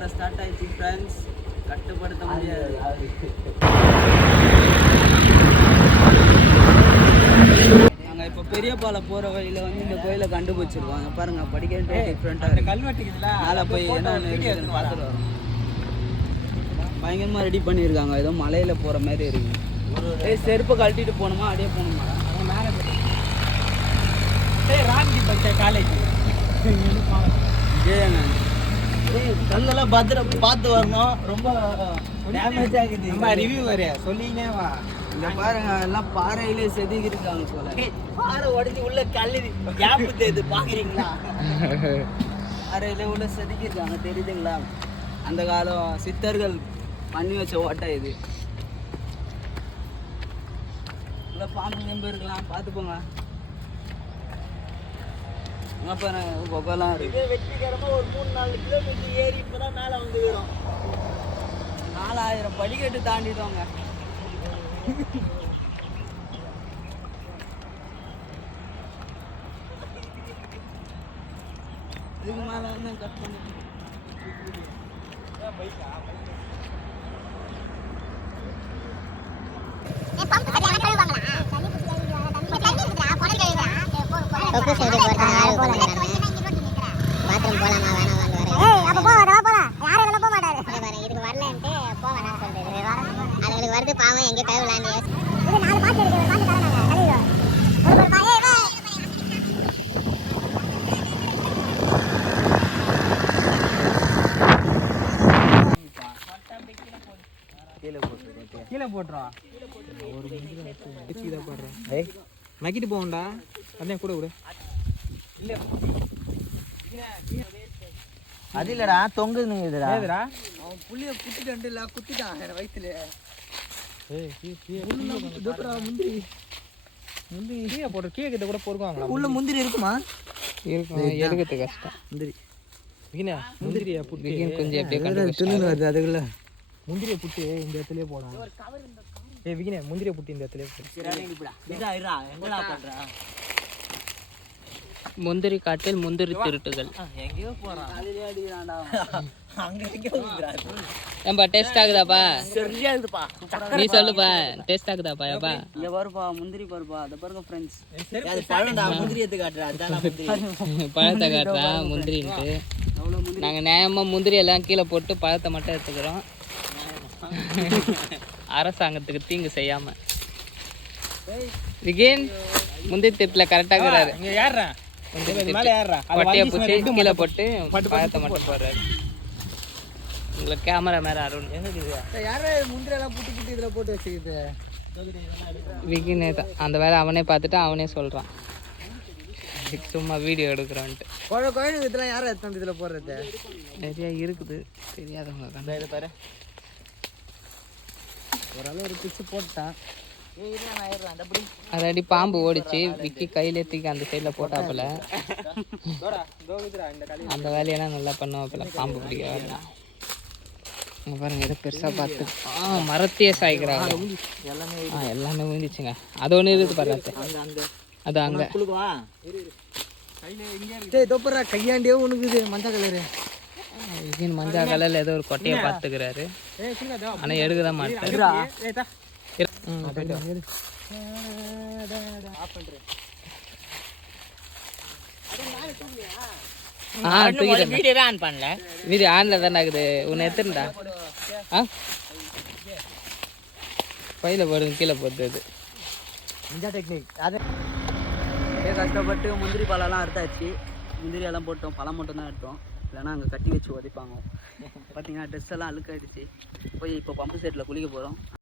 பரம்பரை ஸ்டார்ட் ஆயிடுச்சு ஃப்ரெண்ட்ஸ், கட்டுப்படுத்த முடியாது. நாங்கள் இப்போ பெரிய பாலை போகிற வழியில் வந்து இந்த கோயிலை கண்டுபிடிச்சிருக்கோம். பாருங்க, படிக்கிறது டிஃப்ரெண்ட்டாக கல்வெட்டுக்குதுல, மேலே போய் என்னன்னு பார்த்துட்டு வரோம். பயங்கரமாக ரெடி பண்ணியிருக்காங்க, ஏதோ மலையில் போகிற மாதிரி இருக்குது. செருப்பை கழட்டிட்டு போகணுமா அப்படியே போகணுமா? மேலே ராம்ஜி பச்சை காலேஜ் கல்லெல்லாம் பார்த்து வரணும். ரொம்ப டேமேஜ் ஆகுது. நம்ம ரிவ்யூ வரையா சொல்லினே வா. இந்த பாருங்க, எல்லாம் பாறையிலே செதுக்கி இருக்காங்க போல. பாறை உடஞ்சி உள்ள கல்லு கேப்பு தெரியுது, பாக்குறீங்களா? பாறையிலே உள்ள செதுக்கி இருக்காங்க, தெரியுதுங்களா? அந்த காலம் சித்தர்கள் பண்ணி வச்ச ஓட்டை இது. உள்ள பாம்பு நம்பி இருக்கலாம், பார்த்துப்போங்க. வெற்றிகரமாக ஒரு 3-4 கிலோமீட்டர் ஏறி இப்போதான் மேலே வந்துக்கிறோம். 4000 படிக்கட்டு தாண்டிட்டோங்க. இதுக்கு மேலே வந்து கட் பண்ணி பாத்ரூம் போலாமா வேணாம் யாரும் போக மாட்டாரு. இதுக்கு வரலன்ட்டு போக வேணாம்னு சொல்றது. அதுங்களுக்கு வருது பாவம், எங்க கை விளாண்டு கீழே போட்டுரும். நக்கிட்டு போகண்டா, அதான் கூட விடு. இல்லை அது இல்லடா, தொங்குதுடா. அவன் புள்ளிய குத்திட்டு இல்ல, குத்திட்டான் வயிற்றுல. முந்திரி முந்திரி கீழே போட்டு கீழே கிட்ட கூட பொறுக்குவாங்களா? உள்ள முந்திரி இருக்குமா? இருக்கும், எடுக்கிறது கஷ்டம். முந்திரி முந்திரியை புட்டு கொஞ்சம் அப்படியே வருது. அதுக்குள்ள முந்திரியை புட்டு இந்த இடத்துலயே போடும். விகினே முந்திரியை புட்டு இந்த இடத்துலயே போடும். முந்திரி காட்டில் முந்திரி திருட்டுகள். எங்கேயோ போறான். ஏன்பா டேஸ்ட் ஆகுதாப்பா? சரியா இருக்குப்பா. நீ சொல்லுப்பா, டேஸ்ட் ஆகுதாப்பா? ஏப்பா இங்க பாருப்பா, முந்திரி பாருப்பா. அத பாருங்க ஃப்ரெண்ட்ஸ். அது பழம்டா, முந்திரி எடுத்து காட்டுறா. அதான் முந்திரி. பழத்தை காட்டுறா முந்திரின்ட்டு. நாங்கள் நியாயமாக முந்திரி எல்லாம் கீழே போட்டு பழத்தை மட்டும் எடுத்துக்கிறோம், அரசாங்கத்துக்கு தீங்கு செய்யாம. விகின் முந்திரி திப்பில் கரெக்டாக இருக்கிறாரு. கொட்டையை பூச்சி கீழே போட்டு பழத்தை மட்டும் போடுறாரு. உங்களுக்கு கேமரா மேலே அருண். யாரு முந்திரி எல்லாம் புட்டு புட்டு இதில் போட்டு வச்சுக்கிது? விகினே தான் அந்த வேலை அவனே பார்த்துட்டு அவனே சொல்கிறான், சும்மா வீடியோ எடுக்கிறோன்ட்டு. கோயிலுக்கு இதெல்லாம் யாரும் எடுத்து இதில் போடுறது? நிறையா இருக்குது, தெரியாதவங்க கண்டா. இது பாரு, ஓரளவு ஒரு பிச்சு போட்டான். அதடி பாம்பு ஓடிச்சு, விக்கி கையிலே தூக்கி அந்த சைடில் போட்டாப்புல. அந்த வேலையெல்லாம் நல்லா பண்ணுவாப்புல, பாம்பு பிடிக்க வரலாம். அங்கே பாருங்க, எதை பெருசாக பார்த்து மரத்தையே சாய்க்கிறாங்க. எல்லாமே விழுந்துச்சுங்க. அது ஒன்று இருக்குது பாரு, அது அங்கே கையாண்டியே உனக்குது மஞ்சள் கலரு. மஞ்சள் கலர்ல ஏதோ ஒரு கொட்டையை பார்த்துக்கிறாரு, ஆனால் எடுக்க தான் மாட்டாரு. வீடியோ ஆன்ல தானே இருக்குது, உன்னை எடுத்துட்டா பையில போடுங்க, கீழே போடுறது டெக்னிக். அது கஷ்டப்பட்டு முந்திரி பழம்லாம் அறுத்தாச்சு. முந்திரி எல்லாம் போட்டோம், பழம் மட்டும் தான் எடுத்தோம். இல்லைன்னா அங்கே கட்டி வச்சு உதைப்பாங்க. பார்த்தீங்கன்னா ட்ரெஸ் எல்லாம் அழுக்காயிடுச்சு. போய் இப்போ பம்பு செட்டில் குளிக்க போகிறோம்.